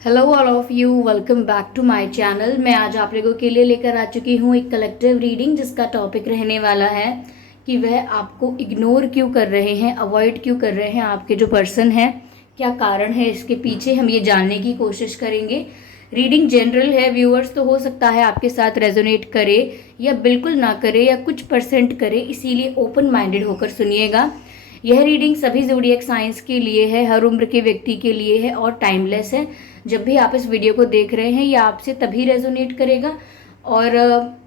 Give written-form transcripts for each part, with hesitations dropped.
Hello all of you, welcome back to my channel. मैं आज आप लोगों के लिए लेकर आ चुकी हूँ एक कलेक्टिव रीडिंग जिसका टॉपिक रहने वाला है कि वह आपको इग्नोर क्यों कर रहे हैं, अवॉइड क्यों कर रहे हैं आपके जो पर्सन हैं। क्या कारण है इसके पीछे, हम ये जानने की कोशिश करेंगे। रीडिंग जनरल है व्यूअर्स, तो हो सकता है आपके साथ रेजोनेट करे या बिल्कुल ना करे या कुछ परसेंट करे, इसीलिए ओपन माइंडेड होकर सुनिएगा। यह रीडिंग सभी ज़ोडिएक साइंस के लिए है, हर उम्र के व्यक्ति के लिए है और टाइमलेस है। जब भी आप इस वीडियो को देख रहे हैं यह आपसे तभी रेजोनेट करेगा। और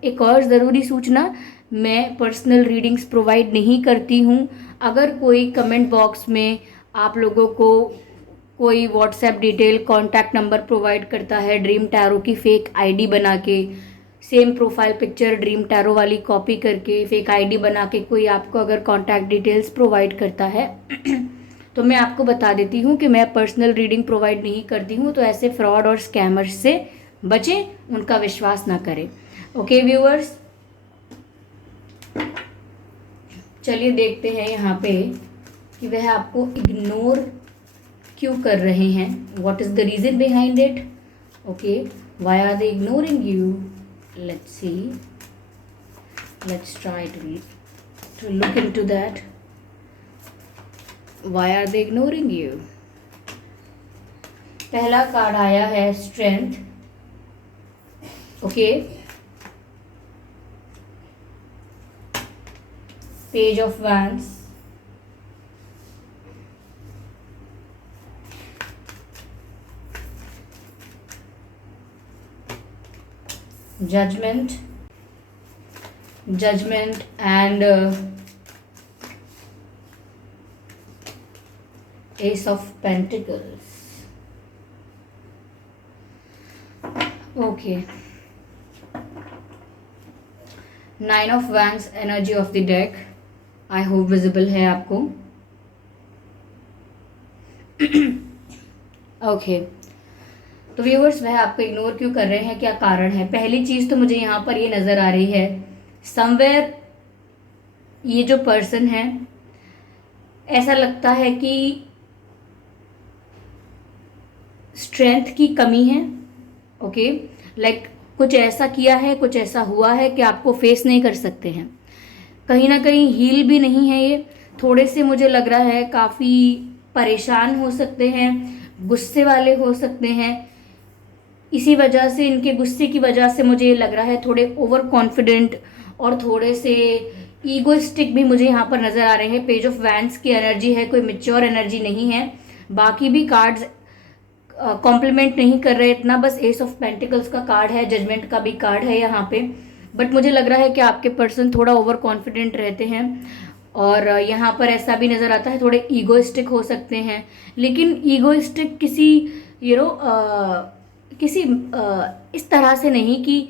एक और ज़रूरी सूचना, मैं पर्सनल रीडिंग्स प्रोवाइड नहीं करती हूँ। अगर कोई कमेंट बॉक्स में आप लोगों को कोई WhatsApp detail, contact number provide करता है ड्रीम टैरो की फेक आईडी बना के, same profile picture dream tarot वाली कॉपी करके फेक आईडी बना के कोई आपको अगर कॉन्टैक्ट डिटेल्स प्रोवाइड करता है तो मैं आपको बता देती हूँ कि मैं पर्सनल रीडिंग प्रोवाइड नहीं करती हूँ। तो ऐसे फ्रॉड और स्कैमर्स से बचें, उनका विश्वास ना करें। ओके व्यूअर्स, चलिए देखते हैं यहाँ पे कि वह आपको इग्नोर क्यों कर रहे हैं। What is the reason behind it? Okay, why are they ignoring you? Let's see, let's try to look into that. Why are they ignoring you? पहला कार्ड आया है strength. Okay, page of wands, judgement and Ace of Pentacles. Okay. Nine of Wands, energy of the deck. I hope visible है आपको। Okay, तो viewers वह आपको ignore क्यों कर रहे हैं, क्या कारण है? पहली चीज तो मुझे यहाँ पर ये नजर आ रही है, समवेयर ये जो पर्सन है ऐसा लगता है कि स्ट्रेंथ की कमी है। ओके, लाइक कुछ ऐसा किया है, कुछ ऐसा हुआ है कि आपको फेस नहीं कर सकते हैं। कहीं ना कहीं हील भी नहीं है ये, थोड़े से मुझे लग रहा है काफ़ी परेशान हो सकते हैं, गुस्से वाले हो सकते हैं। इसी वजह से, इनके गुस्से की वजह से मुझे ये लग रहा है थोड़े ओवर कॉन्फिडेंट और थोड़े से ईगोइस्टिक भी मुझे यहाँ पर नज़र आ रहे हैं। पेज ऑफ वैंड्स की एनर्जी है, कोई मेच्योर एनर्जी नहीं है। बाकी भी कार्ड्स कॉम्प्लीमेंट नहीं कर रहे इतना, बस एस ऑफ पेंटिकल्स का कार्ड है, जजमेंट का भी कार्ड है यहाँ पे। बट मुझे लग रहा है कि आपके पर्सन थोड़ा ओवर कॉन्फिडेंट रहते हैं और यहाँ पर ऐसा भी नज़र आता है थोड़े ईगोइस्टिक हो सकते हैं। लेकिन ईगोइस्टिक किसी किसी इस तरह से नहीं कि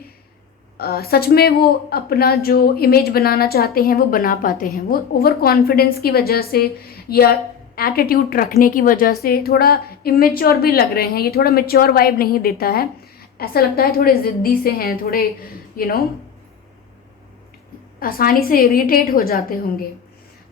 सच में वो अपना जो इमेज बनाना चाहते हैं वो बना पाते हैं। वो ओवर कॉन्फिडेंस की वजह से या एटीट्यूड रखने की वजह से थोड़ा इमेच्योर भी लग रहे हैं। ये थोड़ा मेच्योर वाइब नहीं देता है, ऐसा लगता है थोड़े ज़िद्दी से हैं, थोड़े आसानी से इरिटेट हो जाते होंगे।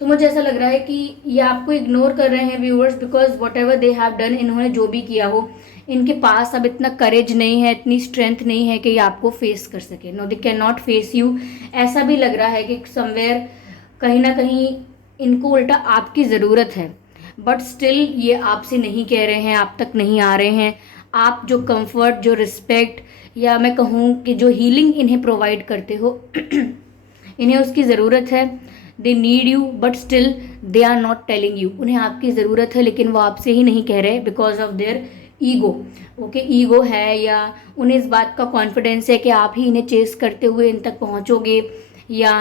तो मुझे ऐसा लग रहा है कि ये आपको इग्नोर कर रहे हैं viewers, because what ever they have done, इन्होंने जो भी किया हो, इनके पास अब इतना करेज नहीं है, इतनी स्ट्रेंथ नहीं है कि ये आपको फेस कर सके। No, they can not face you. ऐसा भी लग रहा है कि समवेयर कहीं ना कहीं इनको उल्टा आपकी ज़रूरत है, बट स्टिल ये आपसे नहीं कह रहे हैं, आप तक नहीं आ रहे हैं। आप जो कंफर्ट, जो रिस्पेक्ट या मैं कहूँ कि जो हीलिंग इन्हें प्रोवाइड करते हो इन्हें उसकी ज़रूरत है। They need you but still they are not telling you. उन्हें आपकी ज़रूरत है लेकिन वो आपसे ही नहीं कह रहे because of their ego. Okay, ego है या उन्हें इस बात का कॉन्फिडेंस है कि आप ही इन्हें चेस करते हुए इन तक पहुँचोगे, या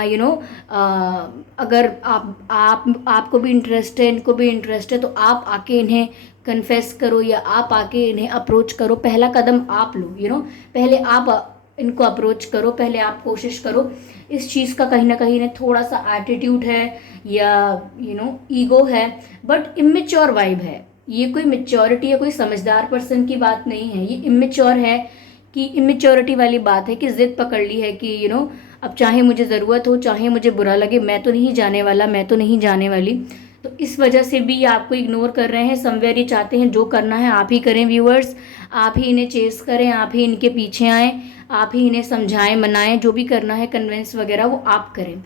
अगर आपको भी इंटरेस्ट है, इनको भी इंटरेस्ट है, तो आप आके इन्हें कन्फेस करो या आप आके इन्हें अप्रोच करो। पहला कदम आप लो, पहले आप इनको अप्रोच करो, पहले आप कोशिश करो। इस चीज़ का कहीं ना कहीं इन्हें थोड़ा सा एटीट्यूड है या ईगो है, बट इमेच्योर वाइब है। ये कोई मेच्योरिटी या कोई समझदार पर्सन की बात नहीं है, ये इमेच्योर है कि इमेच्योरिटी वाली बात है कि जिद पकड़ ली है कि अब चाहे मुझे ज़रूरत हो, चाहे मुझे बुरा लगे, मैं तो नहीं जाने वाला, मैं तो नहीं जाने वाली। तो इस वजह से भी ये आपको इग्नोर कर रहे हैं। समवेयर ये चाहते हैं जो करना है आप ही करें व्यूअर्स, आप ही इन्हें चेस करें, आप ही इनके पीछे आएँ, आप ही इन्हें समझाएं मनाएं, जो भी करना है कन्विंस वगैरह वो आप करें।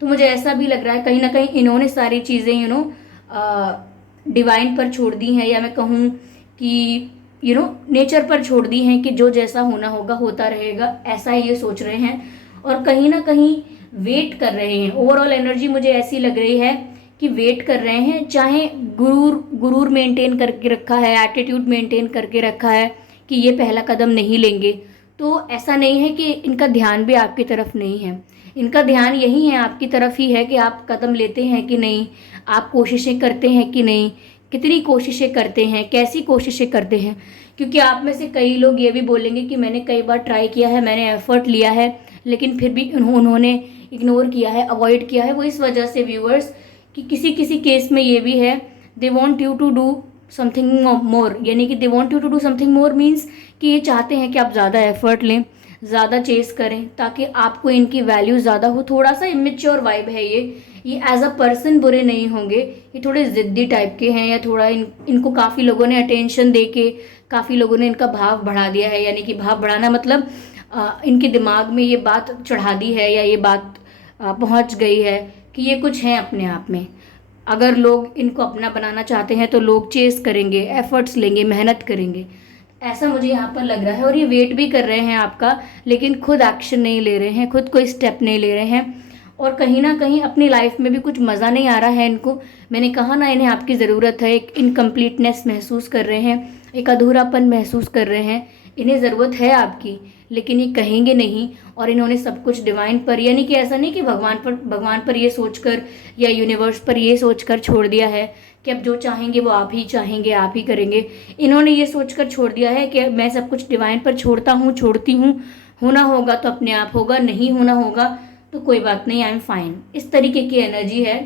तो मुझे ऐसा भी लग रहा है कहीं ना कहीं इन्होंने सारी चीज़ें डिवाइन पर छोड़ दी हैं, या मैं कहूँ कि नेचर पर छोड़ दी हैं कि जो जैसा होना होगा होता रहेगा, ऐसा ही ये सोच रहे हैं। और कहीं ना कहीं वेट कर रहे हैं। ओवरऑल एनर्जी मुझे ऐसी लग रही है कि वेट कर रहे हैं, चाहे गुरूर मेंटेन करके रखा है, एटीट्यूड मेंटेन करके रखा है कि ये पहला कदम नहीं लेंगे। तो ऐसा नहीं है कि इनका ध्यान भी आपकी तरफ नहीं है, इनका ध्यान यही है, आपकी तरफ ही है कि आप कदम लेते हैं कि नहीं, आप कोशिशें करते हैं कि नहीं, कितनी कोशिशें करते हैं, कैसी कोशिशें करते हैं। क्योंकि आप में से कई लोग ये भी बोलेंगे कि मैंने कई बार ट्राई किया है, मैंने एफर्ट लिया है, लेकिन फिर भी उन्होंने इग्नोर किया है, अवॉइड किया है। वो इस वजह से व्यूअर्स कि किसी किसी केस में ये भी है, they want you to do something more, यानी कि they want you to do something more means कि ये चाहते हैं कि आप ज़्यादा एफर्ट लें, ज़्यादा चेस करें, ताकि आपको इनकी वैल्यू ज़्यादा हो। थोड़ा सा इमेच्योर वाइब है ये एज अ पर्सन बुरे नहीं होंगे, ये थोड़े ज़िद्दी टाइप के हैं, या थोड़ा इनको काफ़ी लोगों ने अटेंशन दे के, काफ़ी लोगों ने इनका भाव बढ़ा दिया है। यानी कि भाव बढ़ाना मतलब इनके दिमाग में ये बात चढ़ा दी है, या ये बात पहुंच गई है कि ये कुछ हैं अपने आप में। अगर लोग इनको अपना बनाना चाहते हैं तो लोग चेस करेंगे, एफर्ट्स लेंगे, मेहनत करेंगे, ऐसा मुझे यहाँ पर लग रहा है। और ये वेट भी कर रहे हैं आपका, लेकिन खुद एक्शन नहीं ले रहे हैं, खुद कोई स्टेप नहीं ले रहे हैं। और कहीं ना कहीं अपनी लाइफ में भी कुछ मज़ा नहीं आ रहा है इनको। मैंने कहा ना, इन्हें आपकी ज़रूरत है, एक इनकम्प्लीटनेस महसूस कर रहे हैं, एक अधूरापन महसूस कर रहे हैं, इन्हें ज़रूरत है आपकी, लेकिन ये कहेंगे नहीं। और इन्होंने सब कुछ डिवाइन पर, यानी कि ऐसा नहीं कि भगवान पर ये सोचकर या यूनिवर्स पर ये सोचकर छोड़ दिया है कि अब जो चाहेंगे वो आप ही चाहेंगे, आप ही करेंगे। इन्होंने ये सोचकर छोड़ दिया है कि मैं सब कुछ डिवाइन पर छोड़ता हूँ, छोड़ती हूँ, होना होगा तो अपने आप होगा, नहीं होना होगा तो कोई बात नहीं, आई एम फाइन। इस तरीके की एनर्जी है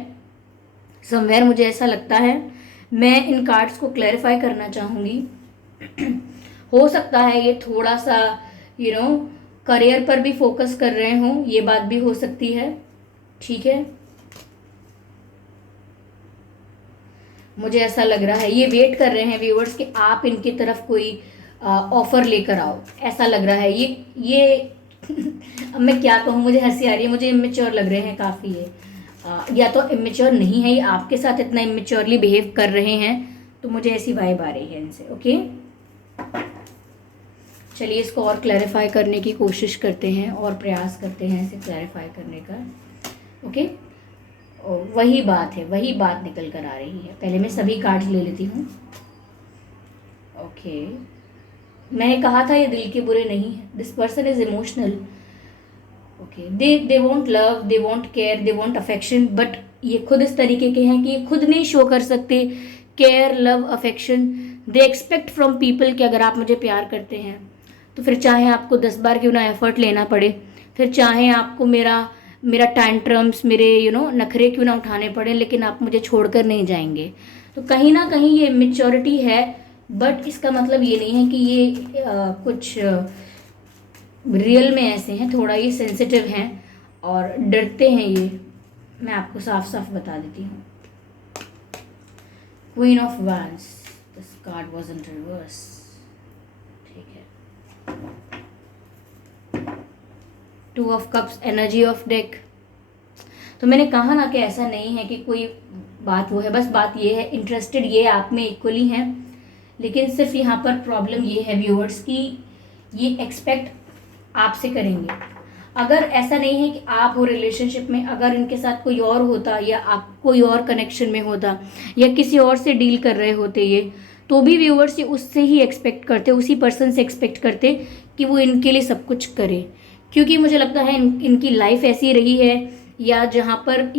समवेयर, मुझे ऐसा लगता है। मैं इन कार्ड्स को क्लैरिफाई करना चाहूँगी। हो सकता है ये थोड़ा सा करियर पर भी फोकस कर रहे हों, ये बात भी हो सकती है। ठीक है, मुझे ऐसा लग रहा है ये वेट कर रहे हैं व्यूअर्स कि आप इनकी तरफ कोई ऑफर लेकर आओ, ऐसा लग रहा है ये अब मैं क्या कहूँ, मुझे हंसी आ रही है, मुझे इमेच्योर लग रहे हैं काफ़ी ये। या तो इमेच्योर नहीं है, ये आपके साथ इतना इमेच्योरली बिहेव कर रहे हैं, तो मुझे ऐसी वाइब आ रही है इनसे। ओके, चलिए इसको और क्लैरिफाई करने की कोशिश करते हैं और प्रयास करते हैं इसे क्लैरिफाई करने का। ओके, वही बात है, वही बात निकल कर आ रही है। पहले मैं सभी कार्ड्स ले लेती हूँ। ओके, मैंने कहा था ये दिल के बुरे नहीं है, this person is emotional. Okay, they want love, they want care, they want affection, but ये खुद इस तरीके के हैं कि ये खुद नहीं शो कर सकते care, love, affection. They expect from people कि अगर आप मुझे प्यार करते हैं तो फिर चाहे आपको 10 बार क्यों ना एफर्ट लेना पड़े, फिर चाहे आपको मेरा टैंट्रम्स, मेरे नखरे क्यों ना उठाने पड़े, लेकिन आप मुझे छोड़कर नहीं जाएंगे। तो कहीं ना कहीं ये मेच्योरिटी है, बट इसका मतलब ये नहीं है कि ये कुछ रियल में ऐसे हैं, थोड़ा ये सेंसिटिव हैं और डरते हैं ये, मैं आपको साफ साफ बता देती हूँ। Queen of wands, this card was in reverse. ठीक है, 2 of cups, energy of deck. तो मैंने कहा ना कि ऐसा नहीं है कि कोई बात वो है, बस बात ये है इंटरेस्टेड ये आप में इक्वली हैं, लेकिन सिर्फ यहाँ पर प्रॉब्लम ये है व्यूअर्स की ये एक्सपेक्ट आपसे करेंगे। अगर ऐसा नहीं है कि आप हो रिलेशनशिप में, अगर इनके साथ कोई और होता या आप कोई और कनेक्शन में होता या किसी और से डील कर रहे होते ये, तो भी व्यूअर्स ये उससे ही एक्सपेक्ट करते, उसी पर्सन से एक्सपेक्ट करते कि वो इनके लिए सब कुछ करे। क्योंकि मुझे लगता है इनकी लाइफ ऐसी रही है, या जहाँ पर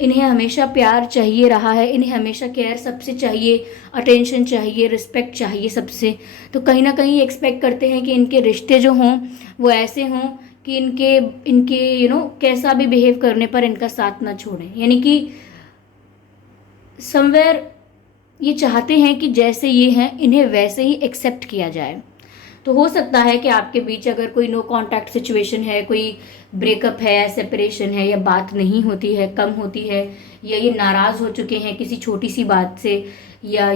इन्हें हमेशा प्यार चाहिए रहा है, इन्हें हमेशा केयर सबसे चाहिए, अटेंशन चाहिए, रिस्पेक्ट चाहिए सबसे। तो कहीं ना कहीं एक्सपेक्ट करते हैं कि इनके रिश्ते जो हों वो ऐसे हों कि इनके कैसा भी बिहेव करने पर इनका साथ ना छोड़ें। यानी कि समवेयर ये चाहते हैं कि जैसे ये हैं इन्हें वैसे ही एक्सेप्ट किया जाए। तो हो सकता है कि आपके बीच अगर कोई नो कांटेक्ट सिचुएशन है, कोई ब्रेकअप है, सेपरेशन है, या बात नहीं होती है, कम होती है, या ये नाराज़ हो चुके हैं किसी छोटी सी बात से, या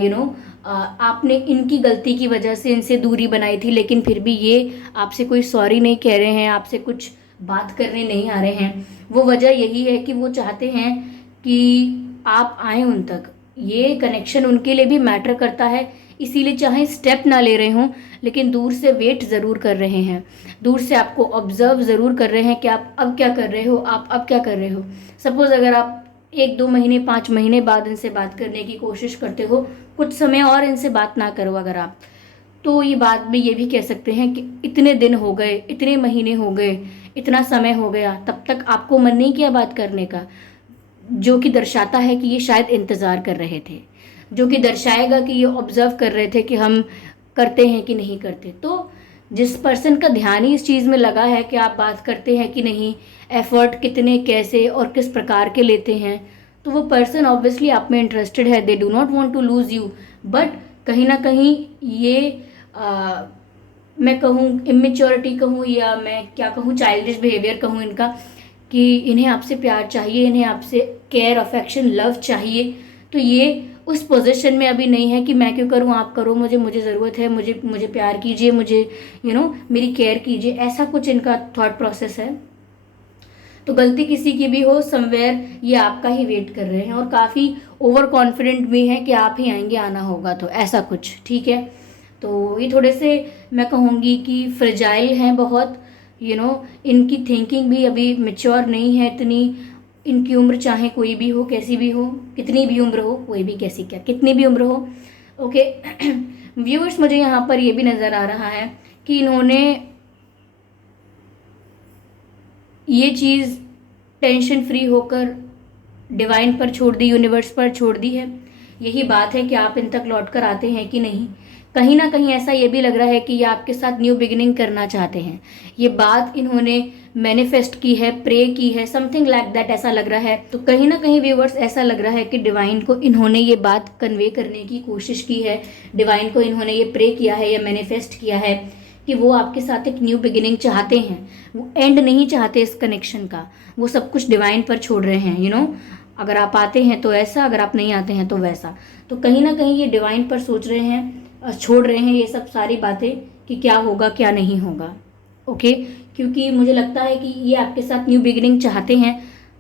आपने इनकी गलती की वजह से इनसे दूरी बनाई थी, लेकिन फिर भी ये आपसे कोई सॉरी नहीं कह रहे हैं, आपसे कुछ बात करने नहीं आ रहे हैं। वो वजह यही है कि वो चाहते हैं कि आप आए उन तक। ये कनेक्शन उनके लिए भी मैटर करता है, इसीलिए चाहे स्टेप ना ले रहे हों, लेकिन दूर से वेट ज़रूर कर रहे हैं, दूर से आपको ऑब्जर्व ज़रूर कर रहे हैं कि आप अब क्या कर रहे हो, आप अब क्या कर रहे हो। सपोज़ अगर आप 1-2 महीने 5 महीने बाद इनसे बात करने की कोशिश करते हो, कुछ समय और इनसे बात ना करो अगर आप, तो ये बात में ये भी कह सकते हैं कि इतने दिन हो गए, इतने महीने हो गए, इतना समय हो गया, तब तक आपको मन नहीं किया बात करने का, जो कि दर्शाता है कि ये शायद इंतज़ार कर रहे थे, जो कि दर्शाएगा कि ये ऑब्जर्व कर रहे थे कि हम करते हैं कि नहीं करते। तो जिस पर्सन का ध्यान ही इस चीज़ में लगा है कि आप बात करते हैं कि नहीं, एफर्ट कितने, कैसे और किस प्रकार के लेते हैं, तो वो पर्सन ऑब्वियसली आप में इंटरेस्टेड है। They do not want to lose you, but कहीं ना कहीं ये मैं कहूँ इमेच्योरिटी कहूँ, या मैं क्या कहूँ, चाइल्डिश बिहेवियर कहूँ इनका, कि इन्हें आपसे प्यार चाहिए, इन्हें आपसे केयर, अफेक्शन, लव चाहिए। तो ये उस पोजीशन में अभी नहीं है कि मैं क्यों करूँ, आप करो, मुझे ज़रूरत है, मुझे प्यार कीजिए, मुझे मेरी केयर कीजिए, ऐसा कुछ इनका थॉट प्रोसेस है। तो गलती किसी की भी हो, समवेयर ये आपका ही वेट कर रहे हैं, और काफ़ी ओवर कॉन्फिडेंट भी हैं कि आप ही आएंगे, आना होगा, तो ऐसा कुछ। ठीक है, तो ये थोड़े से मैं कहूँगी कि फ्रेजाइल हैं बहुत, इनकी थिंकिंग भी अभी मेच्योर नहीं है इतनी। इनकी उम्र चाहे कोई भी हो, कैसी भी हो, कितनी भी उम्र हो, कोई भी कैसी क्या कितनी भी उम्र हो, ओके। व्यूअर्स, मुझे यहाँ पर ये भी नज़र आ रहा है कि इन्होंने ये चीज़ टेंशन फ्री होकर डिवाइन पर छोड़ दी, यूनिवर्स पर छोड़ दी है। यही बात है कि आप इन तक लौट कर आते हैं कि नहीं। कहीं ना कहीं ऐसा ये भी लग रहा है कि ये आपके साथ न्यू बिगिनिंग करना चाहते हैं। ये बात इन्होंने मैनिफेस्ट की है, प्रे की है, समथिंग लाइक दैट, ऐसा लग रहा है। तो कहीं ना कहीं व्यूवर्स, ऐसा लग रहा है कि डिवाइन को इन्होंने ये बात कन्वे करने की कोशिश की है, डिवाइन को इन्होंने ये प्रे किया है या मैनिफेस्ट किया है कि वो आपके साथ एक न्यू बिगिनिंग चाहते हैं। वो एंड नहीं चाहते इस कनेक्शन का, वो सब कुछ डिवाइन पर छोड़ रहे हैं। अगर आप आते हैं तो ऐसा, अगर आप नहीं आते हैं तो वैसा। तो कहीं ना कहीं ये डिवाइन पर सोच रहे हैं, छोड़ रहे हैं ये सब सारी बातें कि क्या होगा क्या नहीं होगा, ओके। क्योंकि मुझे लगता है कि ये आपके साथ न्यू बिगिनिंग चाहते हैं।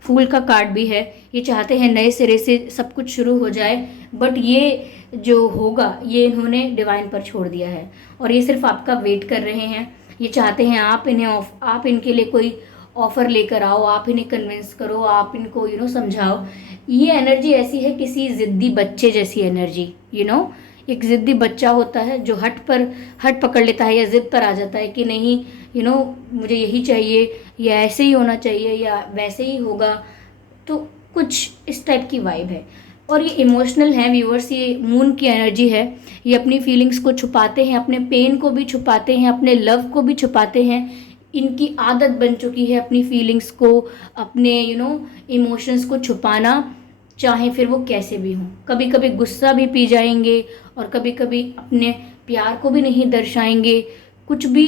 फूल का कार्ड भी है, ये चाहते हैं नए सिरे से सब कुछ शुरू हो जाए, बट ये जो होगा ये इन्होंने डिवाइन पर छोड़ दिया है, और ये सिर्फ आपका वेट कर रहे हैं। ये चाहते हैं आप इनके लिए कोई ऑफर लेकर आओ, आप इन्हें कन्विंस करो, आप इनको समझाओ। ये एनर्जी ऐसी है किसी ज़िद्दी बच्चे जैसी एनर्जी। एक ज़िद्दी बच्चा होता है जो हट पकड़ लेता है या ज़िद पर आ जाता है कि नहीं, मुझे यही चाहिए, या ऐसे ही होना चाहिए, या वैसे ही होगा। तो कुछ इस टाइप की वाइब है, और ये इमोशनल है व्यूअर्स। ये मून की एनर्जी है। ये अपनी फीलिंग्स को छुपाते हैं, अपने पेन को भी छुपाते हैं, अपने लव को भी छुपाते हैं। इनकी आदत बन चुकी है अपनी फीलिंग्स को, अपने इमोशंस को छुपाना, चाहे फिर वो कैसे भी हों। कभी कभी गुस्सा भी पी जाएंगे, और कभी कभी अपने प्यार को भी नहीं दर्शाएंगे। कुछ भी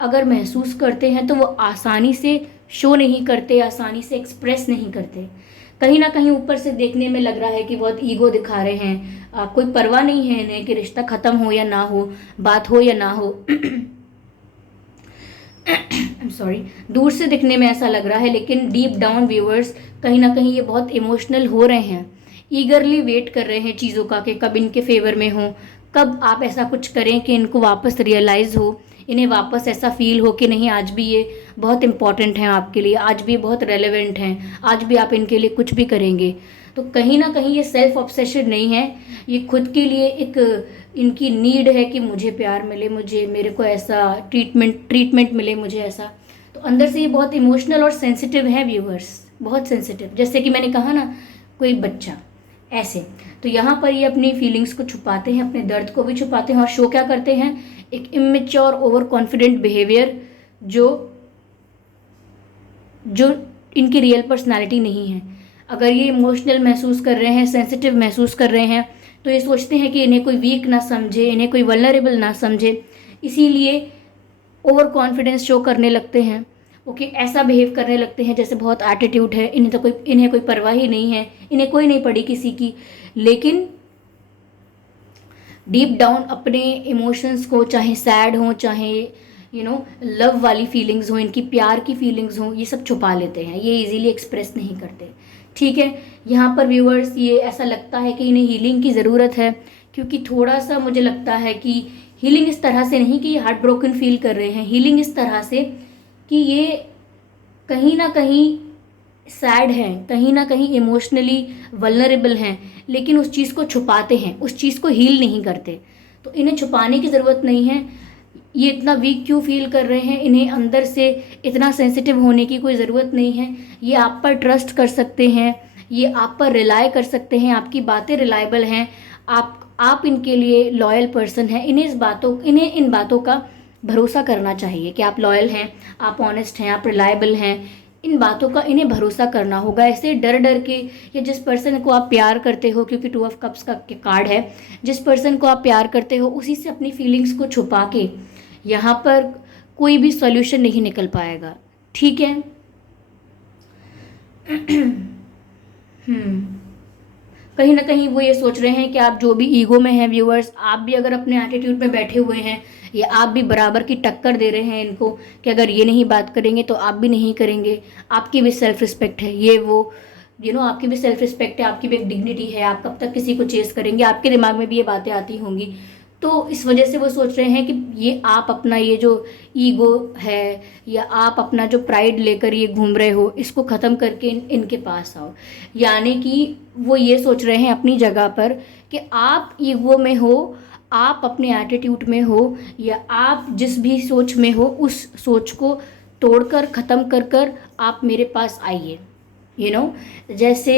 अगर महसूस करते हैं तो वो आसानी से शो नहीं करते, आसानी से एक्सप्रेस नहीं करते। कहीं ना कहीं ऊपर से देखने में लग रहा है कि बहुत ईगो दिखा रहे हैं, कोई परवाह नहीं है इन्हें कि रिश्ता ख़त्म हो या ना हो, बात हो या ना हो। सॉरी, दूर से दिखने में ऐसा लग रहा है, लेकिन डीप डाउन व्यूअर्स, कहीं ना कहीं ये बहुत इमोशनल हो रहे हैं। ईगरली वेट कर रहे हैं चीज़ों का कि कब इनके फेवर में हो, कब आप ऐसा कुछ करें कि इनको वापस रियलाइज़ हो, इन्हें वापस ऐसा फील हो कि नहीं, आज भी ये बहुत इंपॉर्टेंट हैं आपके लिए, आज भी बहुत रेलेवेंट हैं, आज भी आप इनके लिए कुछ भी करेंगे। तो कहीं ना कहीं ये सेल्फ ऑब्सेशन नहीं है, ये खुद के लिए एक इनकी नीड है कि मुझे प्यार मिले, मेरे को ऐसा ट्रीटमेंट मिले, मुझे ऐसा। तो अंदर से ये बहुत इमोशनल और सेंसिटिव है व्यूअर्स, बहुत सेंसिटिव। जैसे कि मैंने कहा ना, कोई बच्चा ऐसे। तो यहाँ पर ये अपनी फीलिंग्स को छुपाते हैं, अपने दर्द को भी छुपाते हैं, और शो क्या करते हैं, एक इमेच्योर ओवर कॉन्फिडेंट बिहेवियर जो इनकी रियल पर्सनालिटी नहीं है। अगर ये इमोशनल महसूस कर रहे हैं, सेंसिटिव महसूस कर रहे हैं, तो ये सोचते हैं कि इन्हें कोई वीक ना समझे, इन्हें कोई वल्नरेबल ना समझे, इसीलिए ओवर कॉन्फिडेंस शो करने लगते हैं। ओके, ऐसा बिहेव करने लगते हैं जैसे बहुत एटीट्यूड है, इन्हें कोई परवाह ही नहीं है, इन्हें कोई नहीं पड़ी किसी की। लेकिन डीप डाउन अपने इमोशंस को, चाहे सैड हो, चाहे लव वाली फीलिंग्स हो, इनकी प्यार की फीलिंग्स हो, ये सब छुपा लेते हैं, ये इजीली एक्सप्रेस नहीं करते। ठीक है, यहाँ पर व्यूअर्स ये ऐसा लगता है कि इन्हें हीलिंग की ज़रूरत है, क्योंकि थोड़ा सा मुझे लगता है कि हीलिंग इस तरह से नहीं कि ये हार्ट ब्रोकन फील कर रहे हैं, हीलिंग इस तरह से कि ये कहीं ना कहीं सैड हैं, कहीं ना कहीं इमोशनली वल्नरेबल हैं, लेकिन उस चीज़ को छुपाते हैं, उस चीज़ को हील नहीं करते। तो इन्हें छुपाने की ज़रूरत नहीं है। ये इतना वीक क्यों फील कर रहे हैं, इन्हें अंदर से इतना सेंसिटिव होने की कोई ज़रूरत नहीं है। ये आप पर ट्रस्ट कर सकते हैं, ये आप पर रिलाय कर सकते हैं, आपकी बातें रिलायबल हैं, आप इनके लिए लॉयल पर्सन हैं। इन्हें इन बातों का भरोसा करना चाहिए कि आप लॉयल हैं, आप ऑनेस्ट हैं, आप रिलायबल हैं। इन बातों का इन्हें भरोसा करना होगा। ऐसे डर डर के, या जिस पर्सन को आप प्यार करते हो, क्योंकि 2 ऑफ कप्स का कार्ड है, जिस पर्सन को आप प्यार करते हो उसी से अपनी फीलिंग्स को छुपा के यहाँ पर कोई भी सॉल्यूशन नहीं निकल पाएगा। ठीक है। कहीं ना कहीं वो ये सोच रहे हैं कि आप जो भी ईगो में हैं व्यूअर्स, आप भी अगर अपने एटीट्यूड में बैठे हुए हैं, या आप भी बराबर की टक्कर दे रहे हैं इनको कि अगर ये नहीं बात करेंगे तो आप भी नहीं करेंगे। आपकी भी सेल्फ रिस्पेक्ट है, ये वो आपकी भी सेल्फ रिस्पेक्ट है, आपकी भी एक डिग्निटी है, आप कब तक किसी को चेस करेंगे, आपके दिमाग में भी ये बातें आती होंगी। तो इस वजह से वो सोच रहे हैं कि ये आप अपना ये जो ईगो है, या आप अपना जो प्राइड लेकर ये घूम रहे हो, इसको ख़त्म करके इनके पास आओ। यानी कि वो ये सोच रहे हैं अपनी जगह पर कि आप ईगो में हो, आप अपने एटीट्यूड में हो, या आप जिस भी सोच में हो, उस सोच को तोड़कर ख़त्म कर आप मेरे पास आइए। जैसे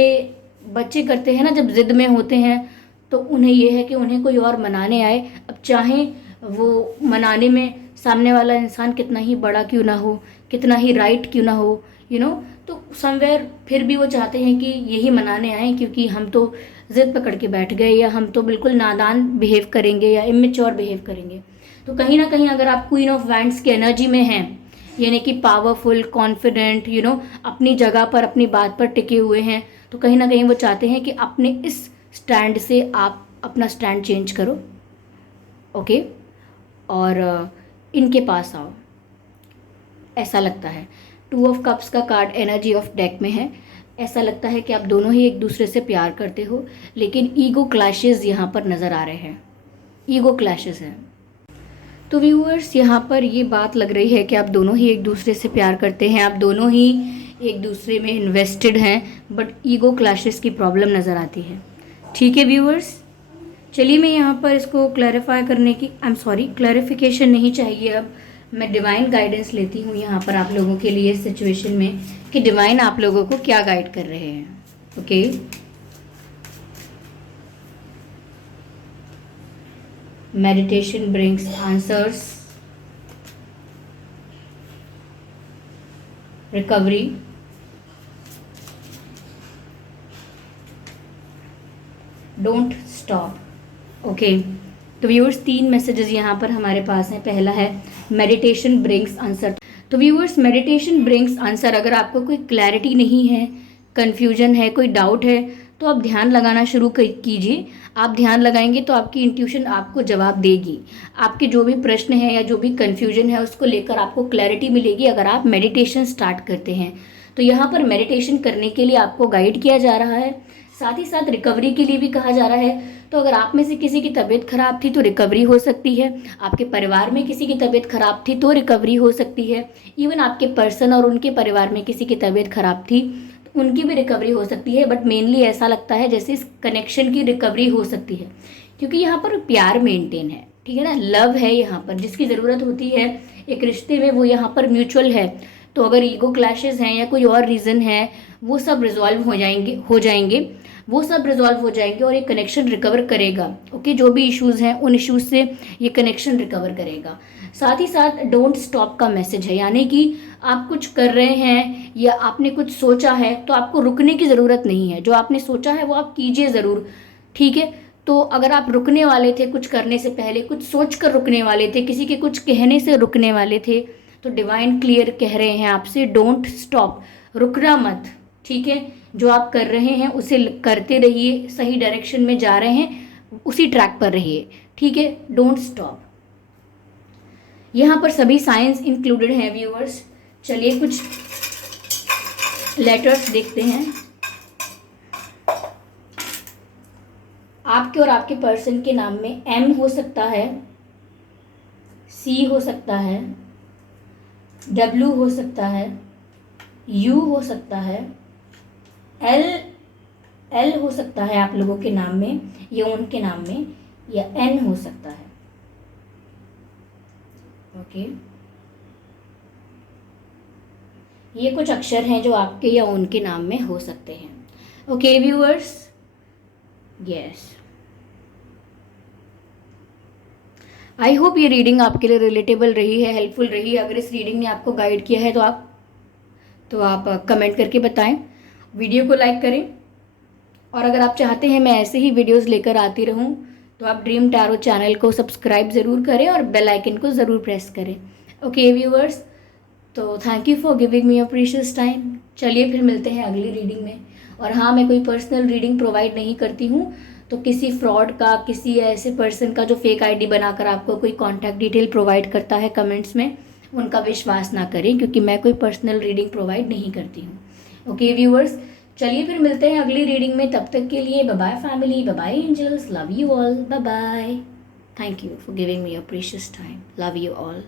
बच्चे करते हैं ना, जब ज़िद में होते हैं तो उन्हें ये है कि उन्हें कोई और मनाने आए। अब चाहे वो मनाने में सामने वाला इंसान कितना ही बड़ा क्यों ना हो, कितना ही राइट क्यों ना हो, तो समवेयर फिर भी वो चाहते हैं कि यही मनाने आए, क्योंकि हम तो ज़िद पकड़ के बैठ गए, या हम तो बिल्कुल नादान बिहेव करेंगे, या इमेच्योर बिहेव करेंगे। तो कहीं ना कहीं अगर आप क्वीन ऑफ वैंड्स की एनर्जी में हैं, यानी कि पावरफुल, कॉन्फिडेंट, अपनी जगह पर, अपनी बात पर टिके हुए हैं, तो कहीं ना कहीं वो चाहते हैं कि अपने इस स्टैंड से आप अपना स्टैंड चेंज करो। ओके, और इनके पास आओ, ऐसा लगता है। 2 ऑफ कप्स का कार्ड एनर्जी ऑफ डेक में है। ऐसा लगता है कि आप दोनों ही एक दूसरे से प्यार करते हो, लेकिन ईगो क्लैशेस यहाँ पर नज़र आ रहे हैं, ईगो क्लैशेस हैं। तो व्यूअर्स, यहाँ पर ये बात लग रही है कि आप दोनों ही एक दूसरे से प्यार करते हैं, आप दोनों ही एक दूसरे में इन्वेस्टेड हैं, बट ईगो क्लैशेस की प्रॉब्लम नज़र आती है। ठीक है व्यूअर्स, चलिए मैं यहाँ पर इसको क्लैरिफाई करने की, क्लैरिफिकेशन नहीं चाहिए, अब मैं डिवाइन गाइडेंस लेती हूँ यहाँ पर आप लोगों के लिए इस सिचुएशन में, कि डिवाइन आप लोगों को क्या गाइड कर रहे हैं। Okay, meditation brings answers, recovery, don't stop. Okay, तो व्यूअर्स 3 मैसेजेस यहाँ पर हमारे पास हैं। पहला है मेडिटेशन ब्रिंग्स आंसर। तो व्यूअर्स, मेडिटेशन ब्रिंग्स आंसर, अगर आपको कोई क्लैरिटी नहीं है, कन्फ्यूजन है, कोई डाउट है, तो आप ध्यान लगाना शुरू कीजिए। आप ध्यान लगाएंगे तो आपकी इंट्यूशन आपको जवाब देगी। आपके जो भी प्रश्न है या जो भी कन्फ्यूजन है, उसको लेकर आपको क्लैरिटी मिलेगी अगर आप मेडिटेशन स्टार्ट करते हैं। तो यहाँ पर मेडिटेशन करने के लिए आपको गाइड किया जा रहा है, साथ ही साथ रिकवरी के लिए भी कहा जा रहा है। तो अगर आप में से किसी की तबीयत खराब थी तो रिकवरी हो सकती है, आपके परिवार में किसी की तबीयत खराब थी तो रिकवरी हो सकती है, इवन आपके पर्सन और उनके परिवार में किसी की तबीयत खराब थी तो उनकी भी रिकवरी हो सकती है। बट मेनली ऐसा लगता है जैसे इस कनेक्शन की रिकवरी हो सकती है, क्योंकि यहाँ पर प्यार मेंटेन है, ठीक है ना, लव है यहाँ पर, जिसकी ज़रूरत होती है एक रिश्ते में वो यहाँ पर म्यूचुअल है। तो अगर ईगो क्लैशेस हैं या कोई और रीज़न है, वो सब रिजॉल्व हो जाएंगे वो सब रिजॉल्व हो जाएंगे और ये कनेक्शन रिकवर करेगा। ओके, जो भी इश्यूज़ हैं उन इश्यूज़ से ये कनेक्शन रिकवर करेगा। साथ ही साथ डोंट स्टॉप का मैसेज है, यानी कि आप कुछ कर रहे हैं या आपने कुछ सोचा है तो आपको रुकने की ज़रूरत नहीं है। जो आपने सोचा है वो आप कीजिए ज़रूर, ठीक है। तो अगर आप रुकने वाले थे कुछ करने से पहले, कुछ सोच कर रुकने वाले थे, किसी के कुछ कहने से रुकने वाले थे, तो डिवाइन क्लियर कह रहे हैं आपसे, डोंट स्टॉप, रुकना मत, ठीक है। जो आप कर रहे हैं उसे करते रहिए, सही डायरेक्शन में जा रहे हैं उसी ट्रैक पर रहिए, ठीक है, डोंट स्टॉप। यहाँ पर सभी साइंस इंक्लूडेड हैं व्यूअर्स। चलिए कुछ लेटर्स देखते हैं। आपके और आपके पर्सन के नाम में एम हो सकता है, सी हो सकता है, डब्ल्यू हो सकता है, यू हो सकता है, एल हो सकता है आप लोगों के नाम में या उनके नाम में, या एन हो सकता है। ओके, ये कुछ अक्षर हैं जो आपके या उनके नाम में हो सकते हैं। Okay viewers, yes, I hope ये रीडिंग आपके लिए रिलेटेबल रही है, हेल्पफुल रही है। अगर इस रीडिंग ने आपको गाइड किया है तो आप कमेंट करके बताएं, वीडियो को लाइक करें, और अगर आप चाहते हैं मैं ऐसे ही वीडियोस लेकर आती रहूं तो आप ड्रीम टैरो चैनल को सब्सक्राइब ज़रूर करें और बेल आइकन को ज़रूर प्रेस करें। ओके व्यूअर्स, तो thank you for giving me your precious time. चलिए फिर मिलते हैं अगली रीडिंग में। और हाँ, मैं कोई पर्सनल रीडिंग प्रोवाइड नहीं करती हूँ, तो किसी फ्रॉड का, किसी ऐसे पर्सन का जो फेक आईडी बनाकर आपको कोई कॉन्टैक्ट डिटेल प्रोवाइड करता है कमेंट्स में, उनका विश्वास ना करें, क्योंकि मैं कोई पर्सनल रीडिंग प्रोवाइड नहीं करती हूँ। ओके व्यूअर्स, चलिए फिर मिलते हैं अगली रीडिंग में। तब तक के लिए bye bye family, bye bye angels, love you all, bye bye. Thank you for giving me your precious time, love you all.